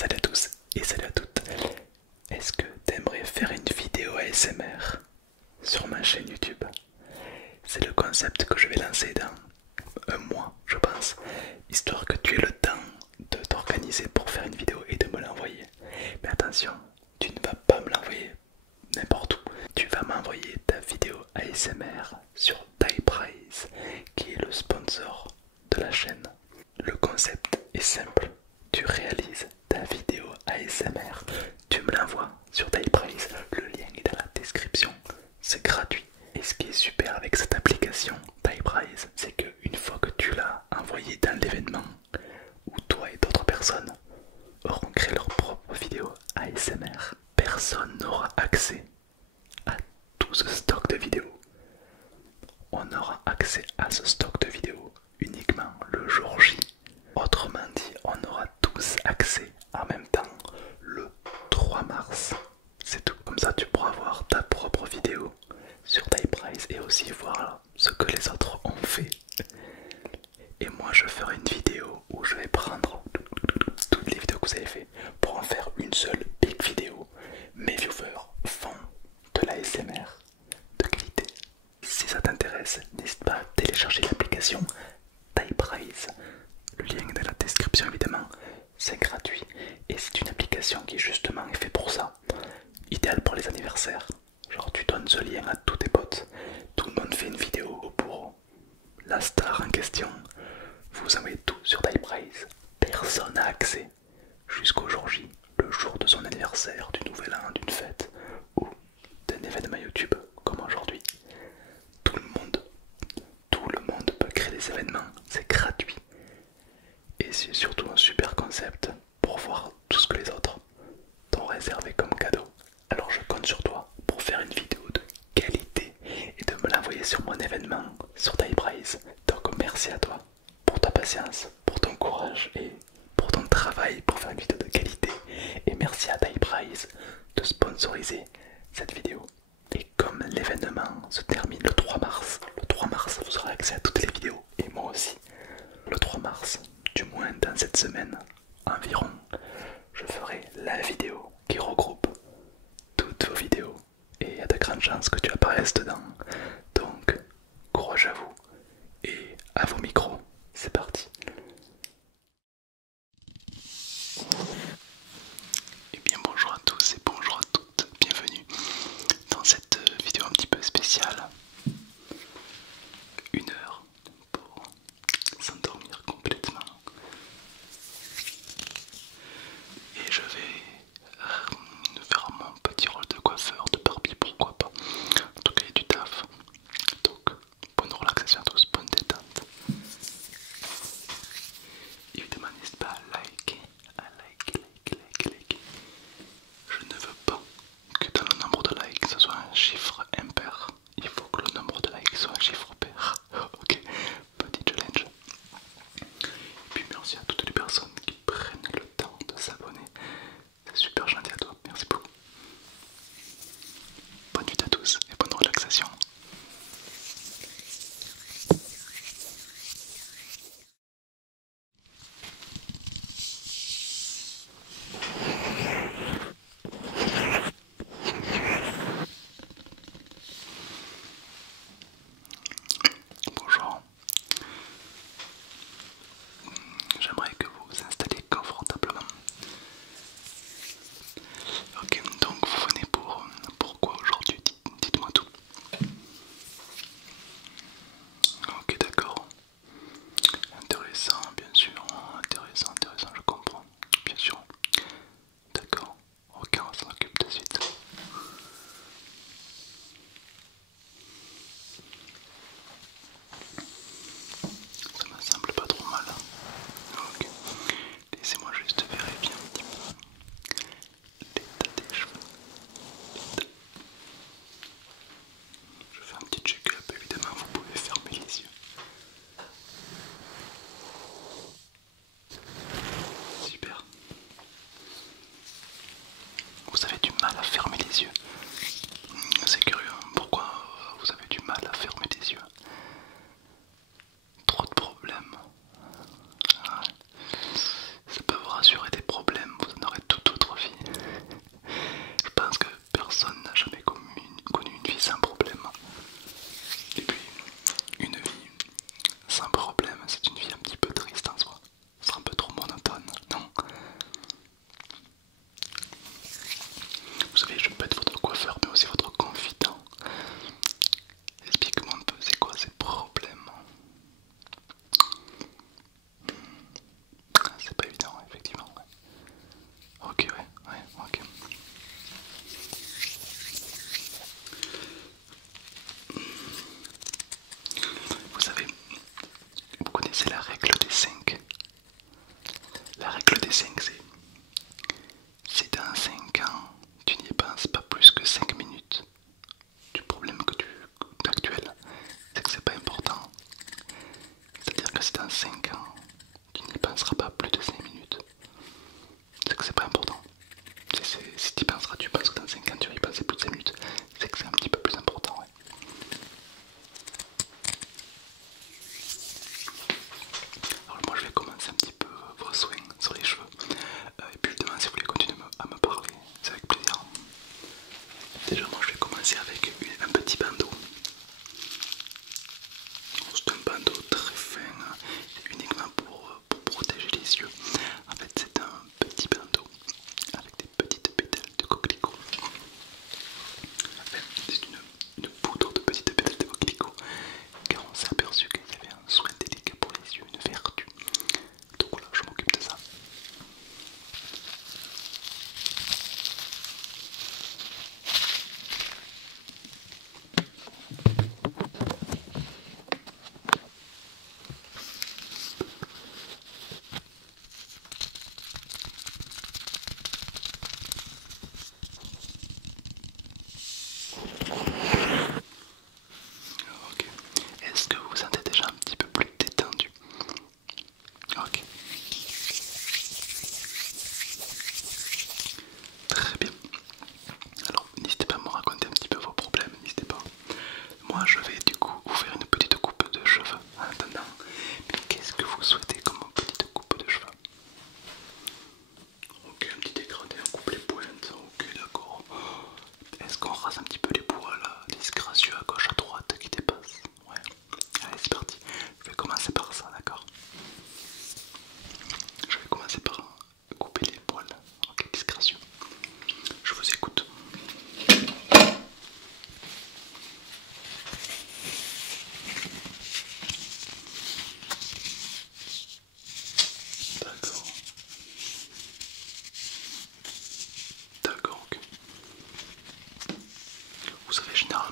Salut à tous et salut à toutes. Est-ce que t'aimerais faire une vidéo ASMR sur ma chaîne YouTube? C'est le concept que je vais lancer dans un mois, je pense, histoire que tu aies le temps de t'organiser pour faire une vidéo et de me l'envoyer. Mais attention, tu ne vas pas me l'envoyer n'importe où. Tu vas m'envoyer ta vidéo ASMR sur Typrise, qui est le sponsor de la chaîne. Le concept est simple. Tu réalises ta vidéo ASMR, tu me l'envoies sur Typrise, le lien est dans la description, c'est gratuit. Et ce qui est super avec cette application Typrise, c'est qu'une fois que tu l'as envoyé dans l'événement où toi et d'autres personnes auront créé leur propre vidéo ASMR, personne n'aura accès à tout ce stock de vidéos. On aura accès à ce stock de vidéos uniquement le jour J. Autrement dit, on aura tous accès en même temps le 3 mars. C'est tout. Comme ça, tu pourras voir ta propre vidéo sur Typrise et aussi voir ce que les autres ont fait. Et moi, je ferai une vidéo où je vais prendre toutes les vidéos que vous avez fait pour en faire une seule big vidéo. Mes viewers font de la l'ASMR de qualité. Si ça t'intéresse, n'hésite pas à télécharger l'application Typrise. Le lien est dans la description évidemment, c'est gratuit et c'est une application qui justement est faite pour ça. Idéal pour les anniversaires. Genre tu donnes ce lien à tous tes potes, tout le monde fait une vidéo pour la star en question. Vous envoyez tout sur Typrise, personne n'a accès jusqu'au jour J, le jour de son anniversaire, du nouvel an, d'une fête ou d'un événement YouTube comme aujourd'hui. Tout le monde peut créer des événements, c'est gratuit. Et c'est surtout un super concept pour voir tout ce que les autres t'ont réservé comme cadeau. Alors je compte sur toi pour faire une vidéo de qualité et de me l'envoyer sur mon événement sur Typrise. Donc merci à toi pour ta patience, pour ton courage et pour ton travail pour faire une vidéo de qualité. Et merci à Typrise de sponsoriser cette vidéo. Et comme l'événement se termine le 3 mars, vous aurez accès à toutes les vidéos et moi aussi. Le 3 mars, du moins dans cette semaine environ, je ferai la vidéo qui regroupe toutes vos vidéos et il y a de grandes chances que tu apparaisses dedans. Donc, courage à vous et à vos micros, c'est parti. Et bien bonjour à tous et bonjour à toutes, bienvenue dans cette vidéo un petit peu spéciale. 1 heure pour s'endormir complètement. Et je vais faire mon petit rôle de coiffeur, de Barbie, pourquoi pas. En tout cas, il y a du taf. Donc, bonne relaxation à tous, bonne détente.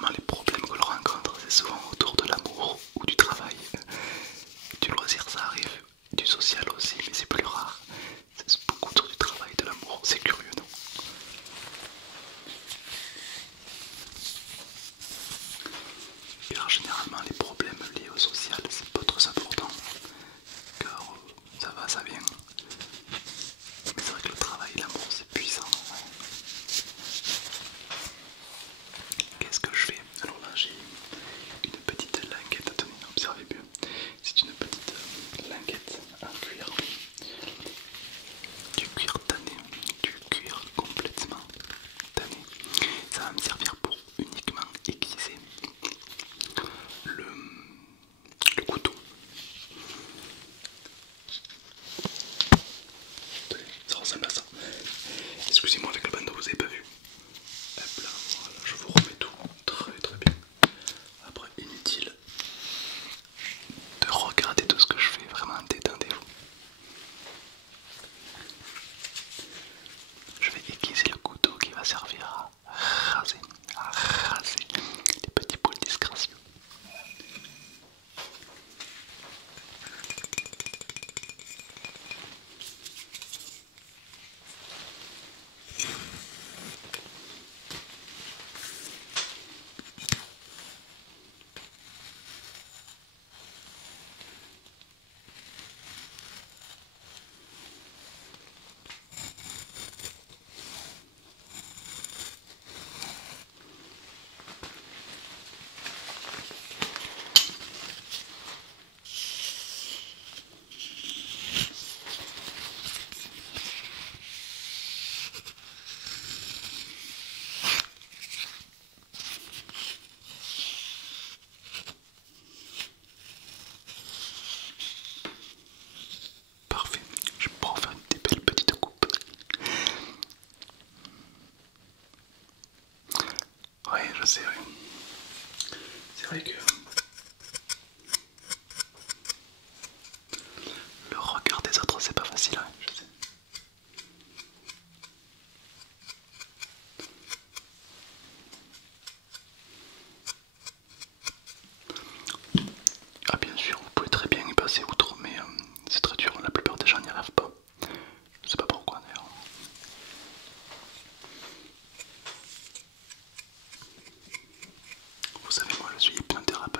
généralement les problèmes que l'on rencontre, c'est souvent autour de l'amour ou du travail. Du loisir ça arrive, du social aussi, mais c'est plus rare. C'est beaucoup autour du travail, de l'amour, c'est curieux, non? Car généralement les problèmes liés au social c'est pas très important. Car ça va, ça vient. Mais c'est vrai que le travail et l'amour c'est puissant. Qu'est-ce que je fais? Alors là j'ai une petite languette, tenez, observez bien. C'est une petite languette en cuir. Du cuir tanné, du cuir complètement tanné. Ça va me servir pour uniquement aiguiser le couteau. Tenez, ça ressemble à ça. Excusez-moi avec le bandeau, vous avez pas vu. Hop là, voilà, je vous remets tout très très bien. Après, inutile de regarder tout ce que je fais, vraiment détendez-vous. Je vais aiguiser le couteau qui va servir à raser les petits poils disgracieux. Parfait, je vais pouvoir faire des belles petites coupes. Ouais, je sais, oui. C'est vrai que le regard des autres, c'est pas facile, hein, je sais. Ah bien sûr, vous pouvez très bien y passer outre, mais c'est très dur, la plupart des gens n'y arrivent pas. Je sais pas pourquoi d'ailleurs. Vous savez, moi je suis hypnothérapeute.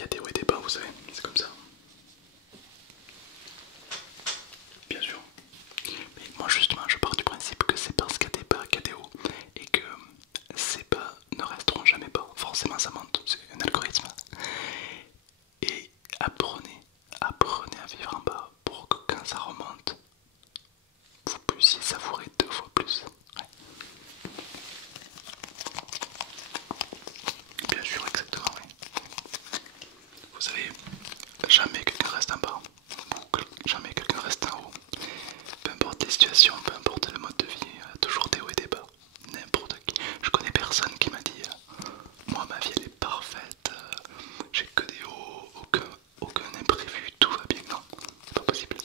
y a des hauts et des bas, vous savez, c'est comme ça. Bien sûr. Mais moi justement je pars du principe que c'est parce qu'il y a des bas qu'il y a des hauts et que ces bas ne resteront jamais bas. Forcément ça monte, c'est un algorithme. Et apprenez à vivre en bas pour que quand ça remonte, vous puissiez savourer 2 fois plus. Ouais. Bien sûr, exactement, oui. Vous savez, jamais quelqu'un reste en bas, ou jamais quelqu'un reste en haut. Peu importe les situations, peu importe le mode de vie, il y a toujours des hauts et des bas. N'importe qui. Je connais personne qui m'a dit moi ma vie elle est parfaite, j'ai que des hauts, aucun imprévu, tout va bien. Non, c'est pas possible.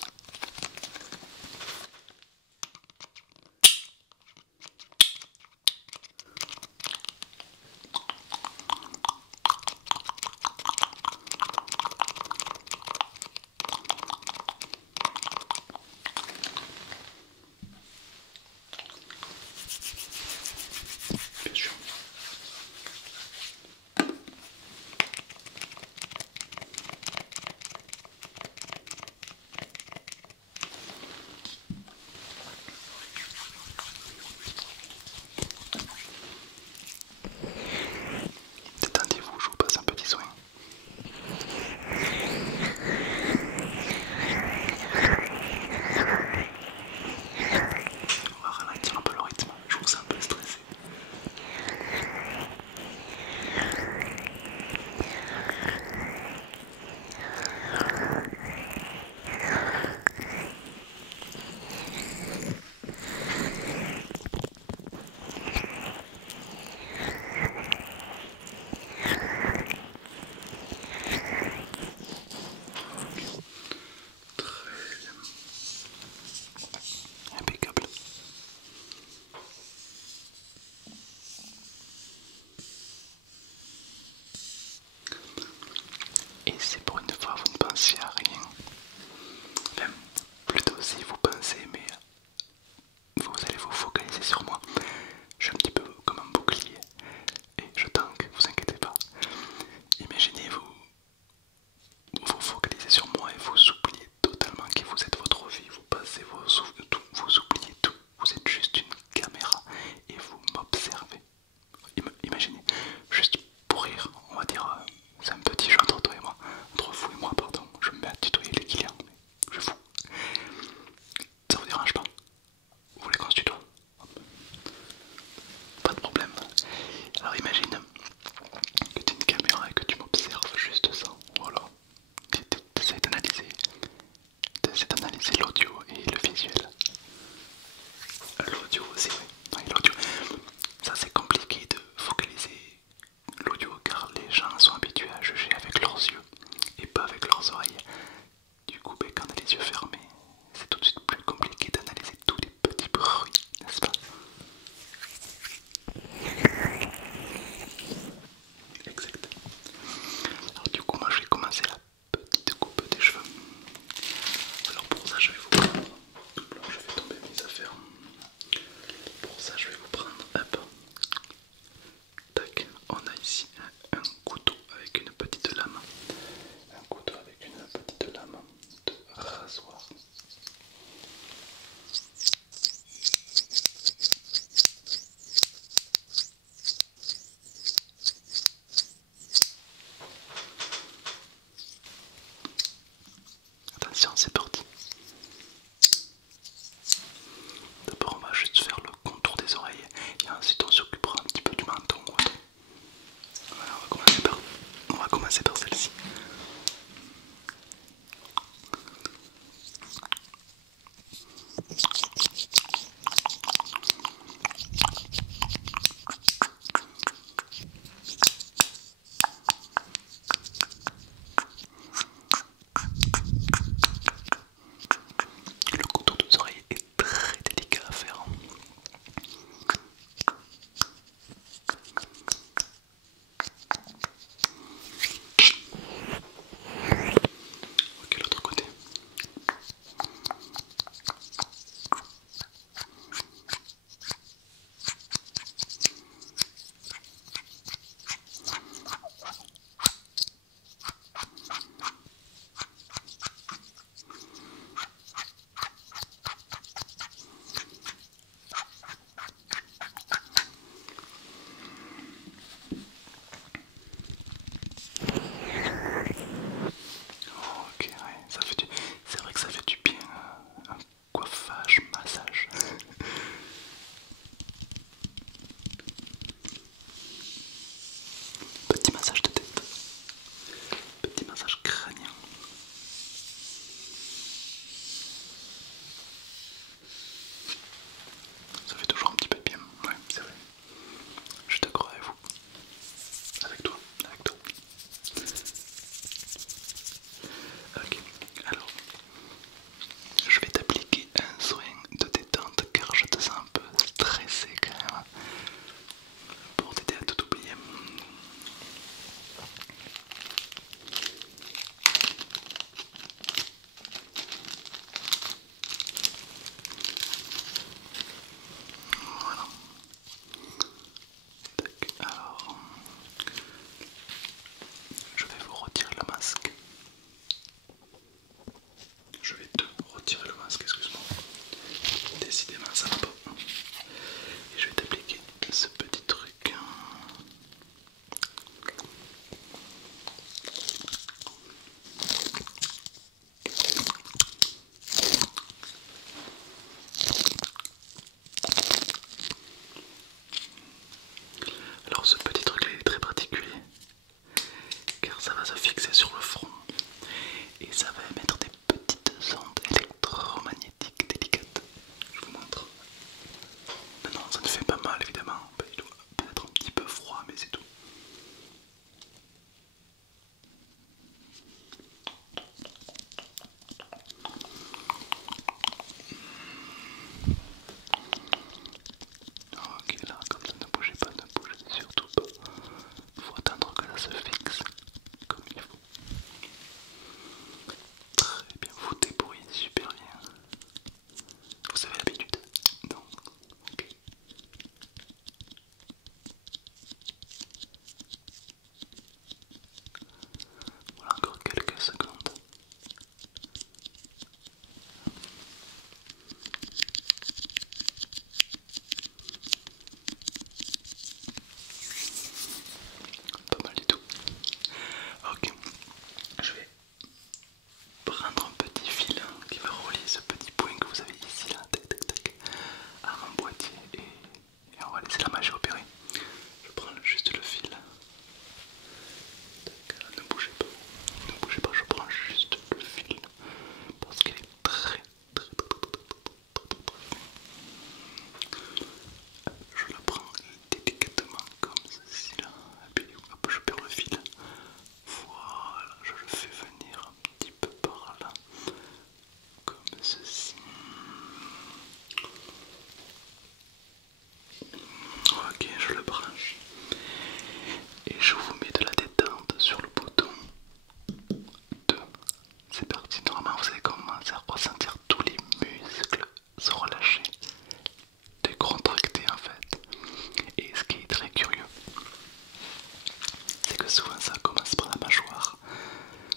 souvent ça commence par la mâchoire.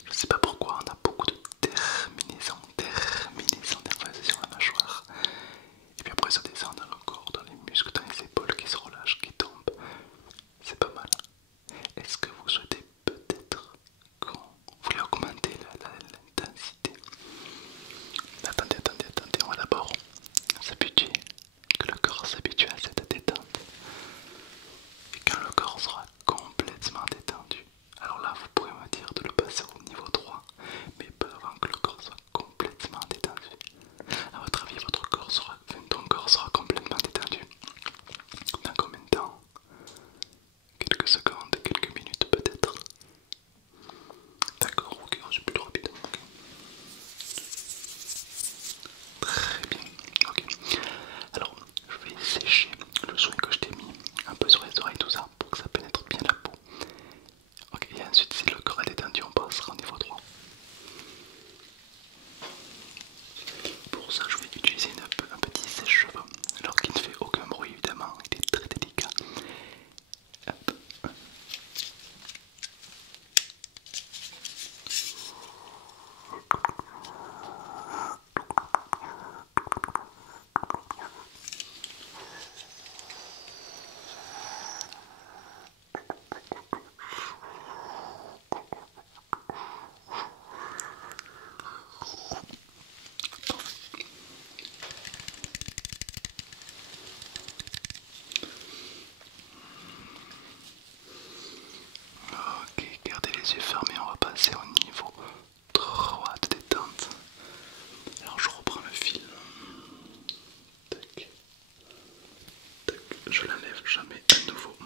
Je sais pas pourquoi on a beaucoup de terminaisons nerveuses sur la mâchoire. Et puis après ça descend dans le corps, dans les muscles, dans les épaules qui se relâchent, qui tombent. C'est pas mal. Est-ce que vous souhaitez peut-être qu'on voulait augmenter l'intensité? Attendez, on va d'abord s'habituer, que le corps s'habitue à cette détente. Et quand le corps sera complètement détendu, alors là vous pouvez me dire de le passer au niveau 3, mais pas avant que le corps soit complètement détendu. À votre avis, ton corps sera complètement détendu dans combien de temps? Quelques secondes, quelques minutes peut-être. D'accord, ok, c'est plutôt rapide. Okay. Très bien, ok. Alors, je vais sécher le soin que je t'ai mis un peu sur les oreilles, tout ça, pour que ça pénètre bien la peau. Ok, et ensuite, si le corps est détendu, on passera au niveau 3. Pour ça, je vais utiliser un petit sèche-cheveux, alors qu'il ne fait aucun bruit évidemment, il est très délicat. Hop. Ok, gardez les yeux fermés, on va passer au niveau 3 de détente. Alors je reprends le fil. Tac, tac. Je l'enlève jamais à nouveau,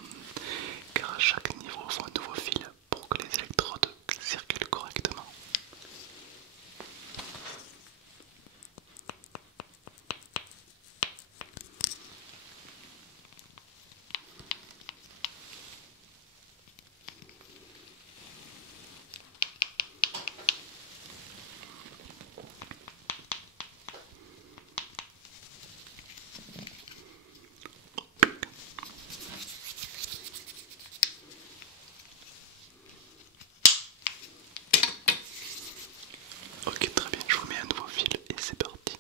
car à chaque niveau il faut un nouveau fil pour que les électrodes circulent correctement. Ok, très bien, je vous mets un nouveau fil et c'est parti.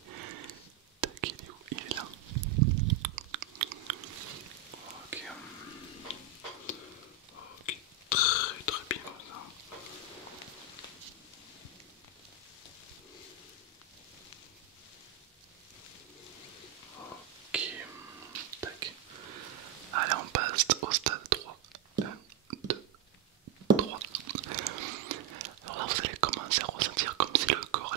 Tac, il est où? Il est là. Ok. Ok, très bien comme ça. Ok, tac. Allez, on passe au stade 3. 1, 2, 3. Alors là, vous allez commencer à ressentir comme si le corps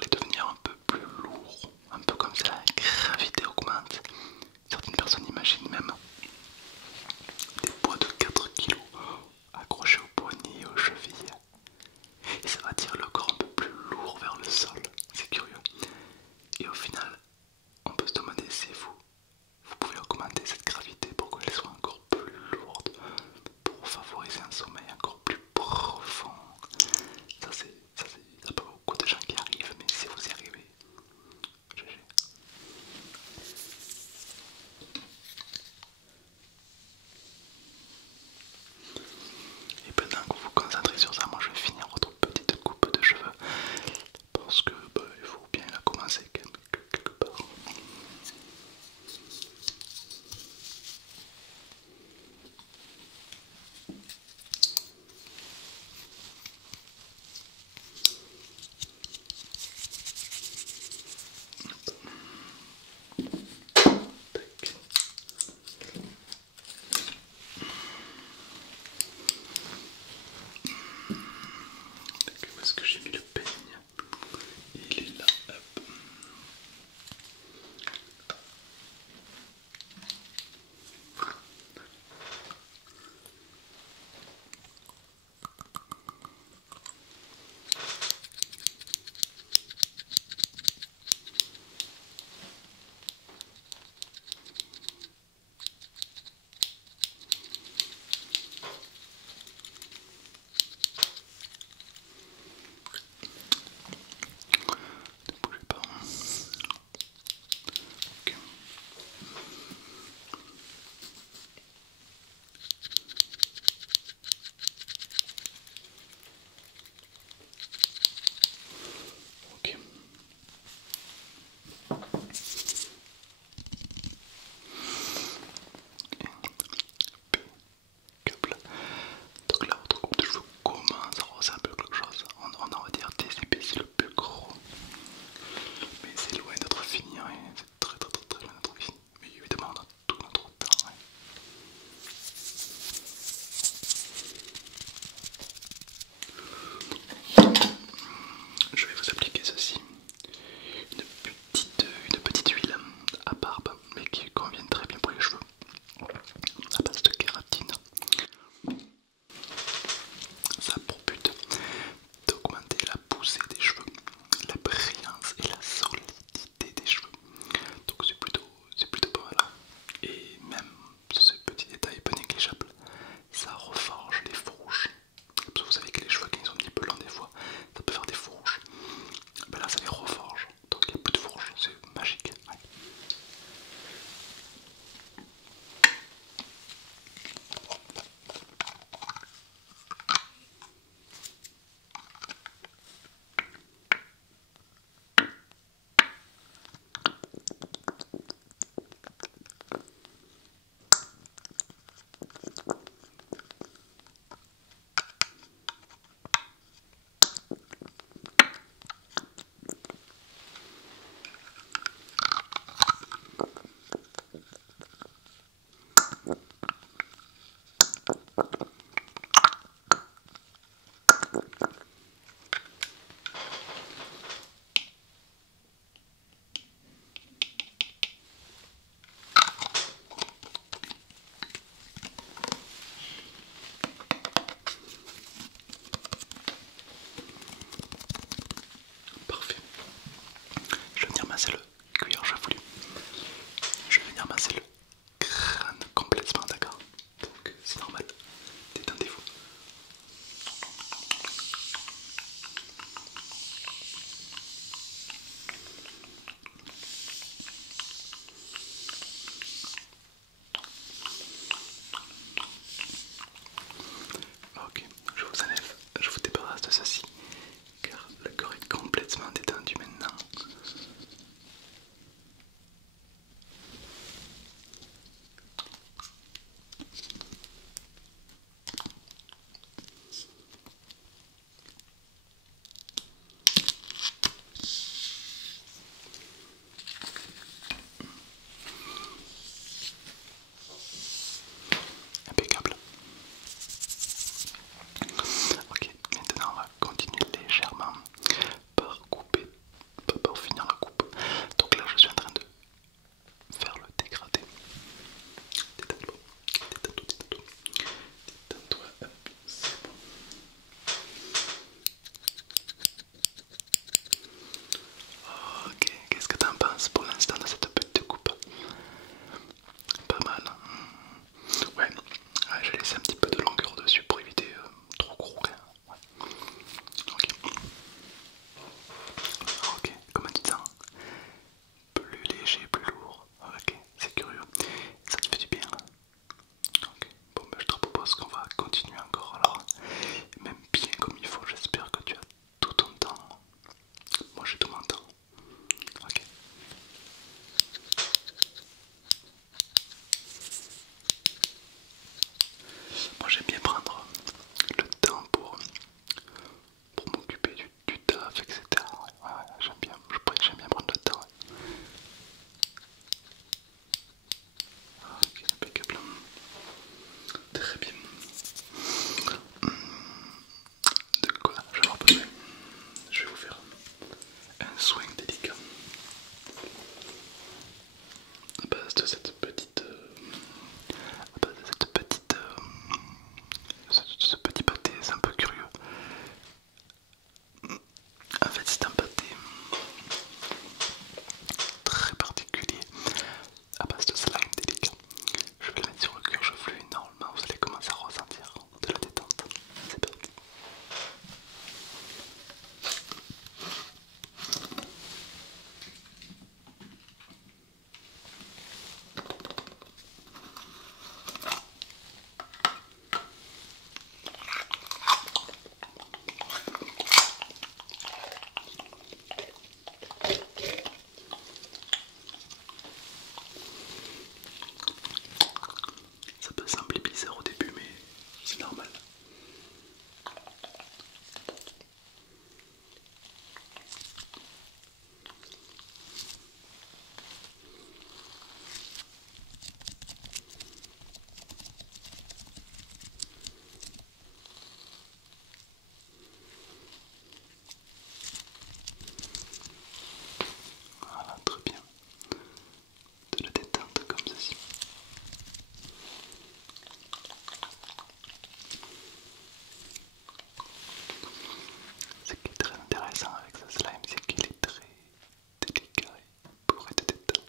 je vais vous appliquer ceci. Une petite huile à barbe, mais qui convient très bien pour les cheveux, à base de kératine. Ça a pour but d'augmenter la poussée des cheveux, la brillance et la solidité des cheveux. Donc c'est plutôt pas mal. Et même ce petit détail peu négligeable, ça reforge les fourches. Parce que vous savez que les cheveux quand ils sont un petit peu longs des fois, ça peut faire des fourches. intéressant avec ce slime, c'est qu'il est très délicat pour être détente.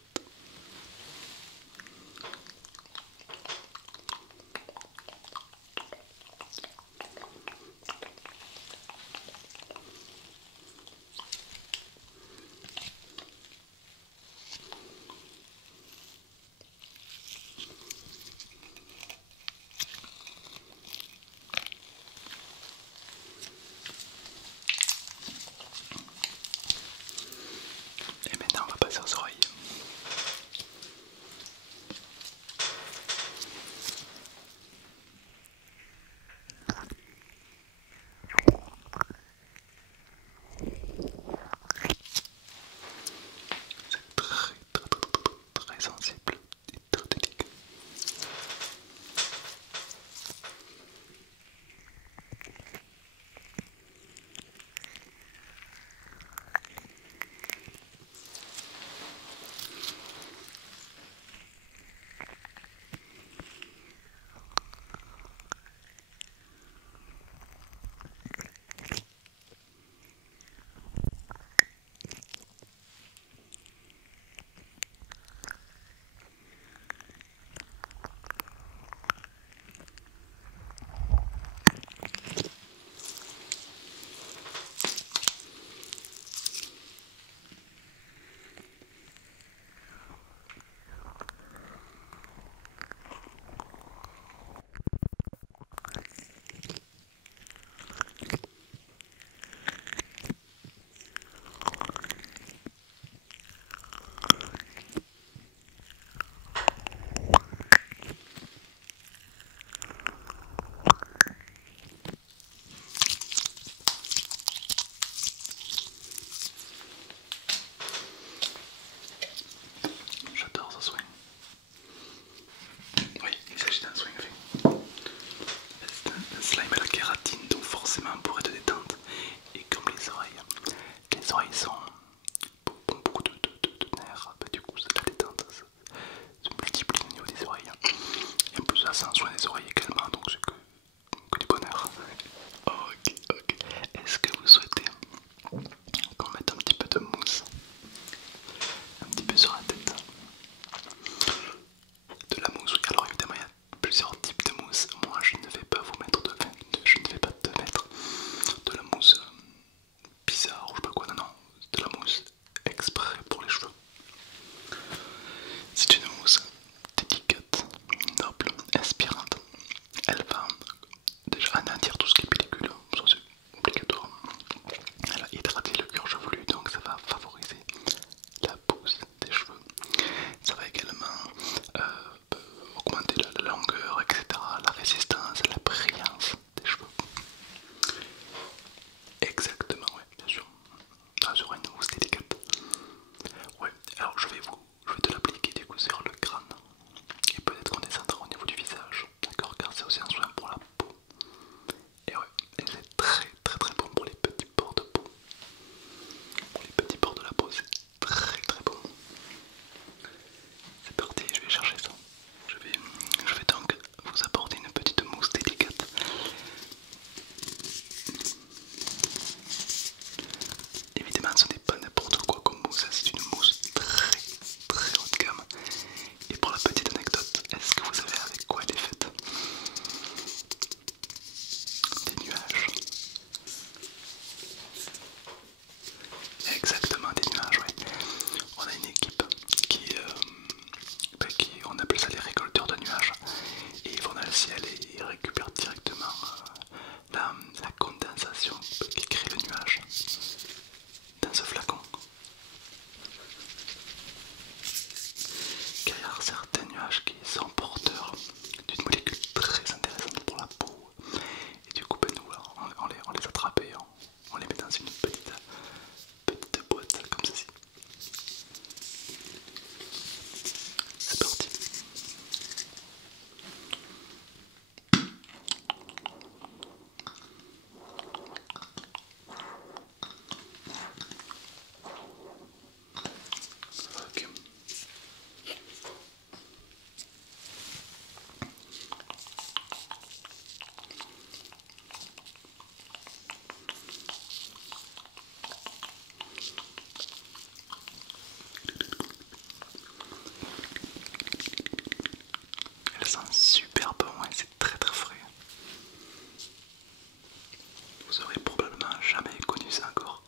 jamais connu ça encore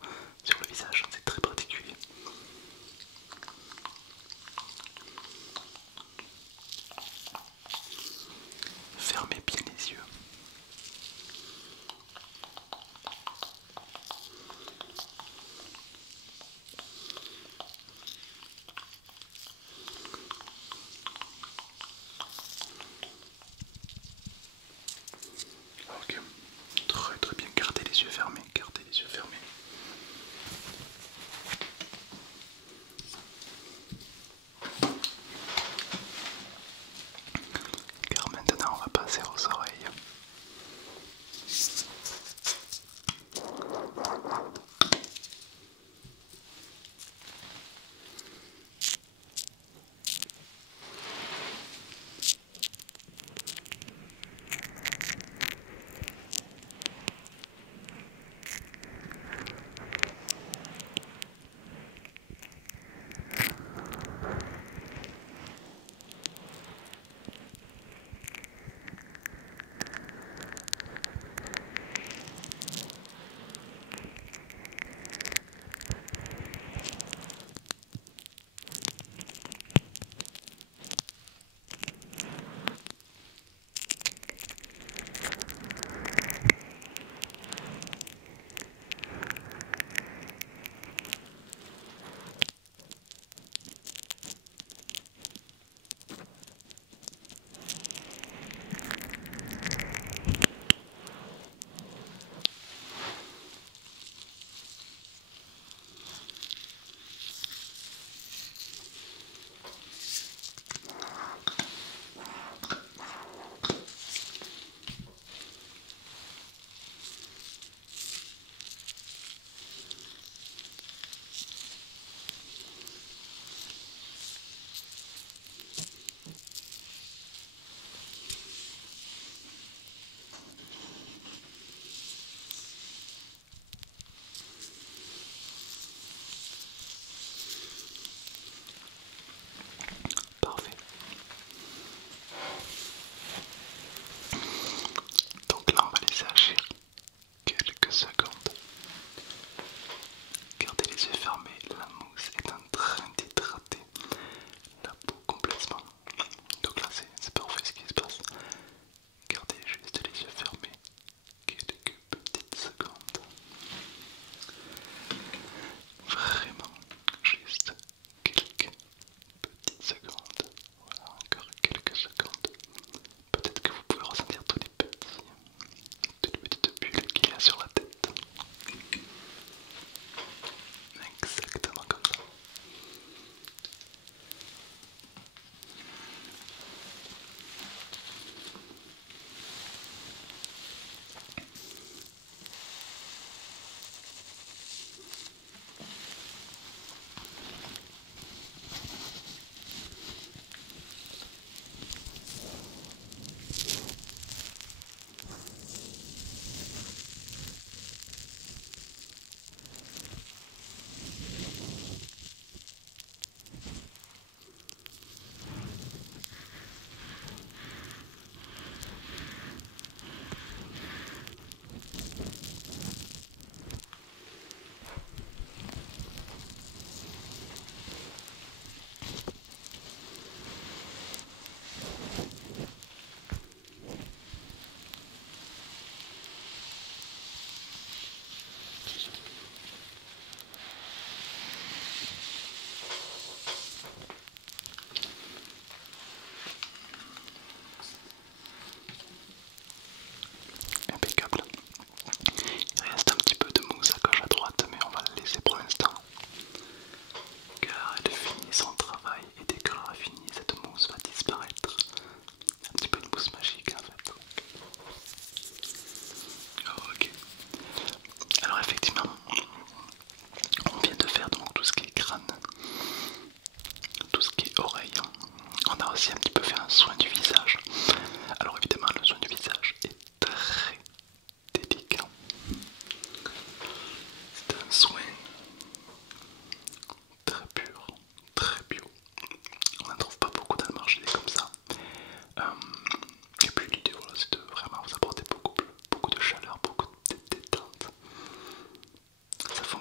sur le visage, c'est très particulier. Fermez bien les yeux. Ok, très très bien, gardez les yeux fermés, gardez les yeux fermés.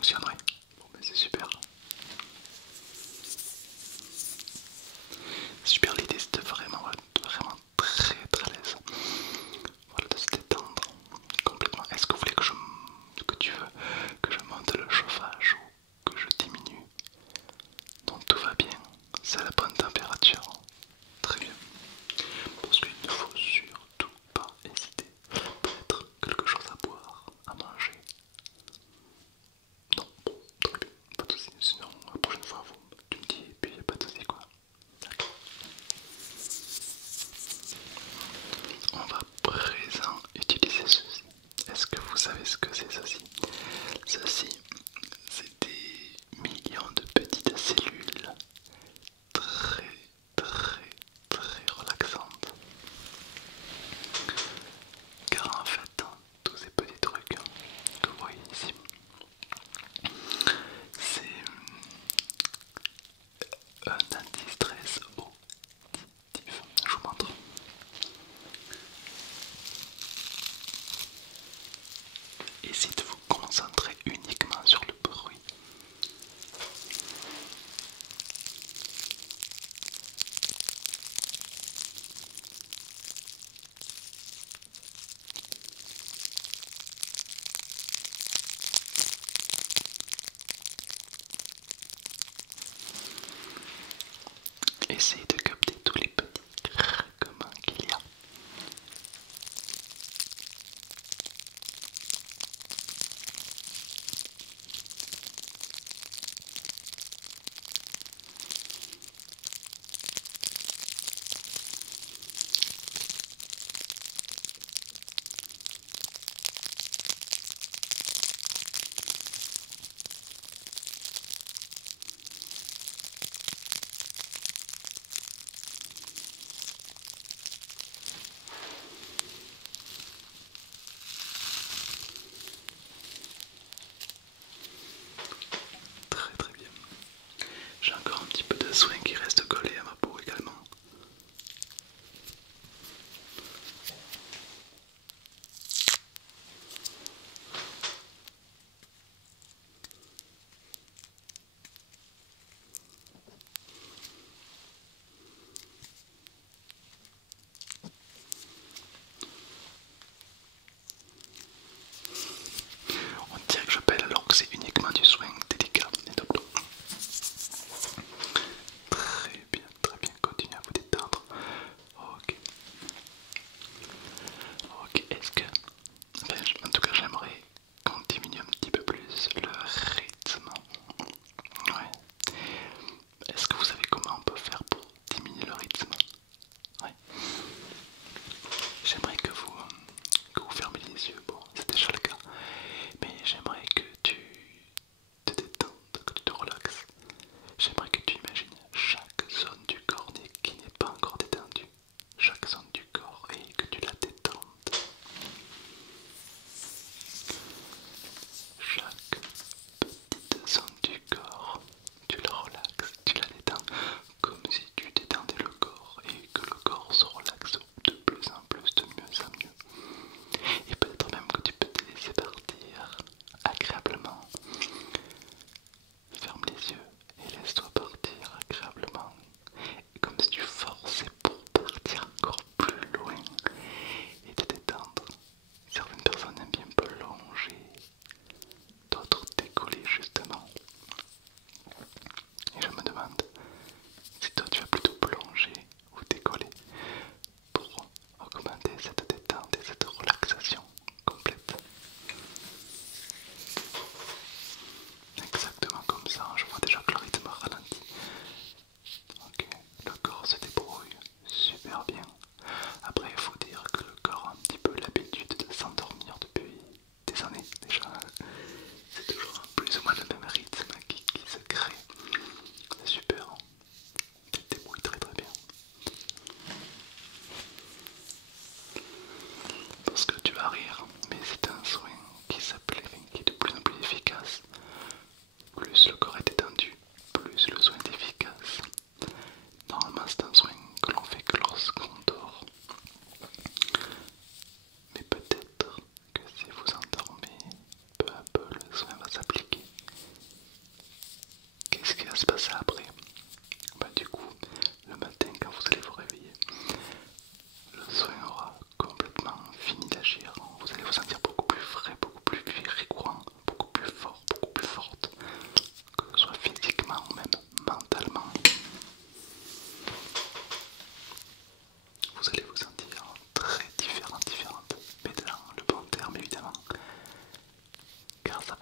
fonctionne, oui. Bon, mais c'est super. Super, l'idée c'est de vraiment, vraiment très très à l'aise. Voilà, de se détendre complètement. Est-ce que vous voulez que tu veux que je monte le chauffage ou que je diminue? Donc tout va bien, c'est à la bonne température. Très bien. Parce qu'il ne faut surtout pas hésiter. Peut-être quelque chose à boire, à manger. Non, bon, très bien, pas de soucis. Sinon, la prochaine fois, tu me dis et puis y a pas de soucis quoi. D'accord. On va présent utiliser ceci. Est-ce que vous savez ce que c'est ceci? Ceci, c'est des millions de petites cellules très très très relaxantes. Car en fait, tous ces petits trucs que vous voyez ici, c'est un anti-stress auditif. Je vous montre. Essayez de vous concentrer uniquement sur le bruit. Essayez de capter tous les petits craquements qu'il y a.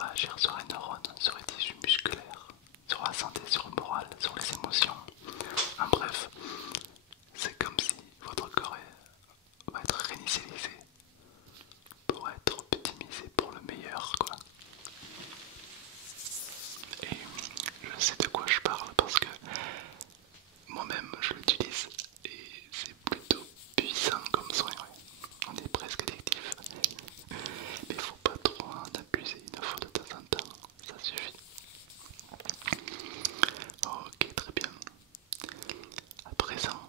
va agir sur les neurones, sur les tissus musculaires, sur la santé, sur le moral, sur les émotions. En bref, c'est comme si votre corps va être réinitialisé pour être optimisé pour le meilleur quoi. Et je sais de quoi je parle parce que moi-même je l'utilise et c'est plutôt puissant comme soin. Ouais. On est presque addictif. Mais il faut pas trop en abuser, une fois de temps en temps, ça suffit. Ok, très bien. À présent,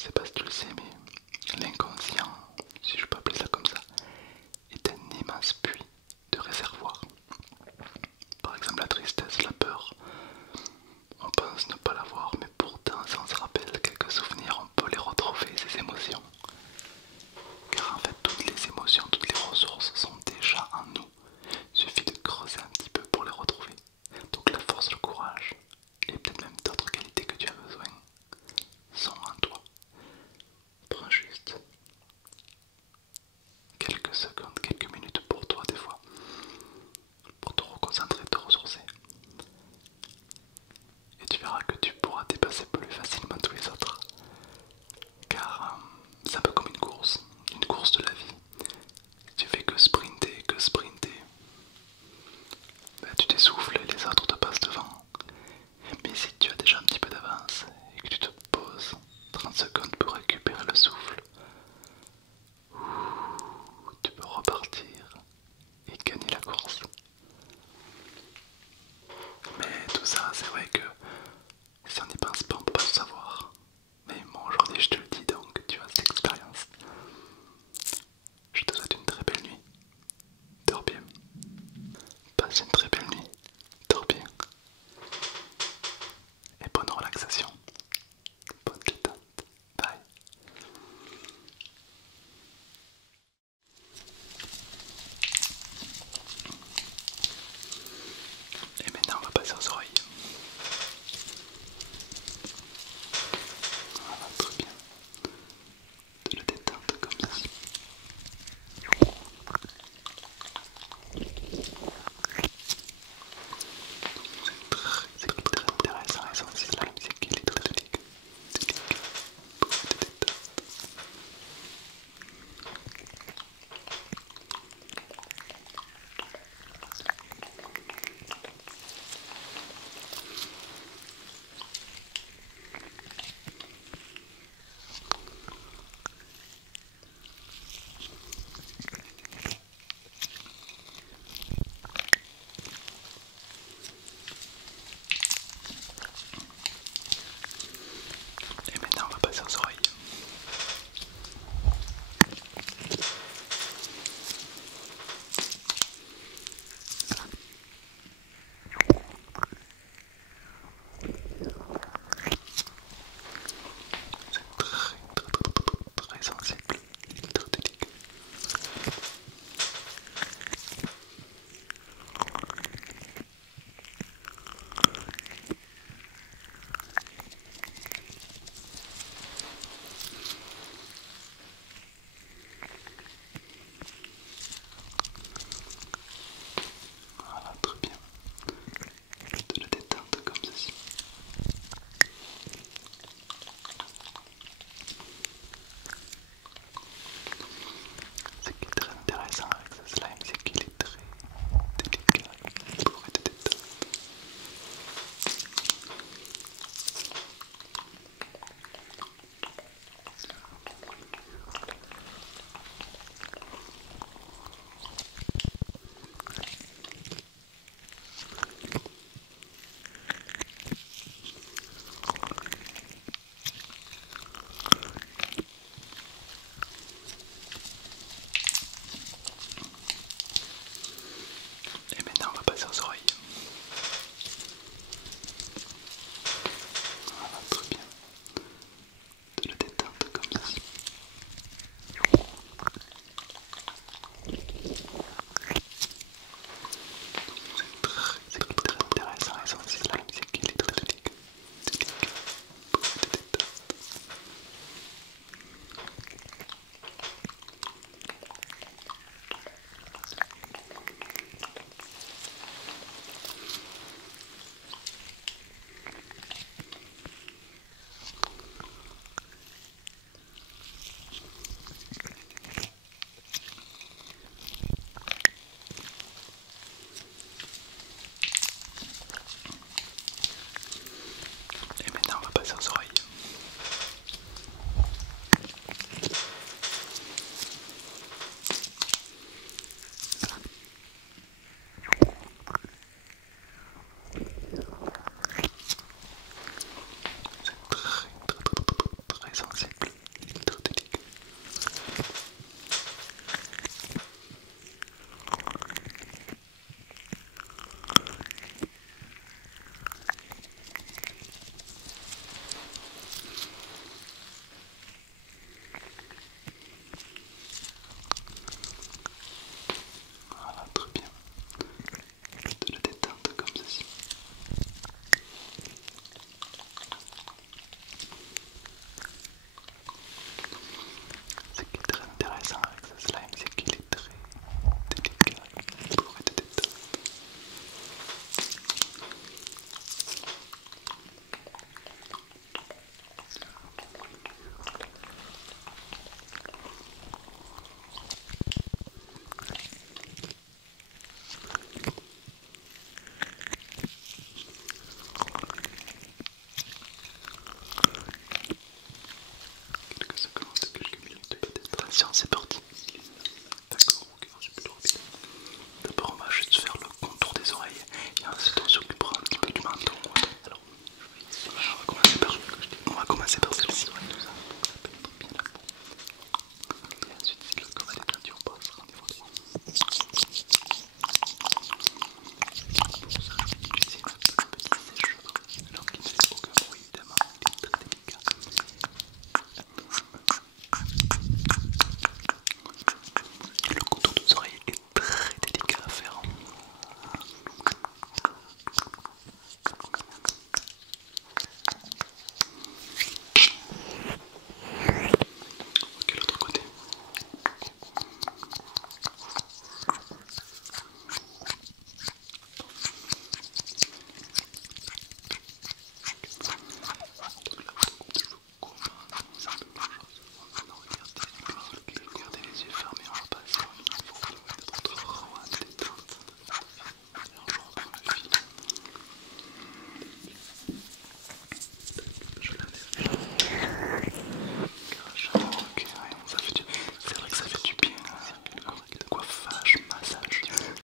sais pas si tu le sais, mais l'inconscient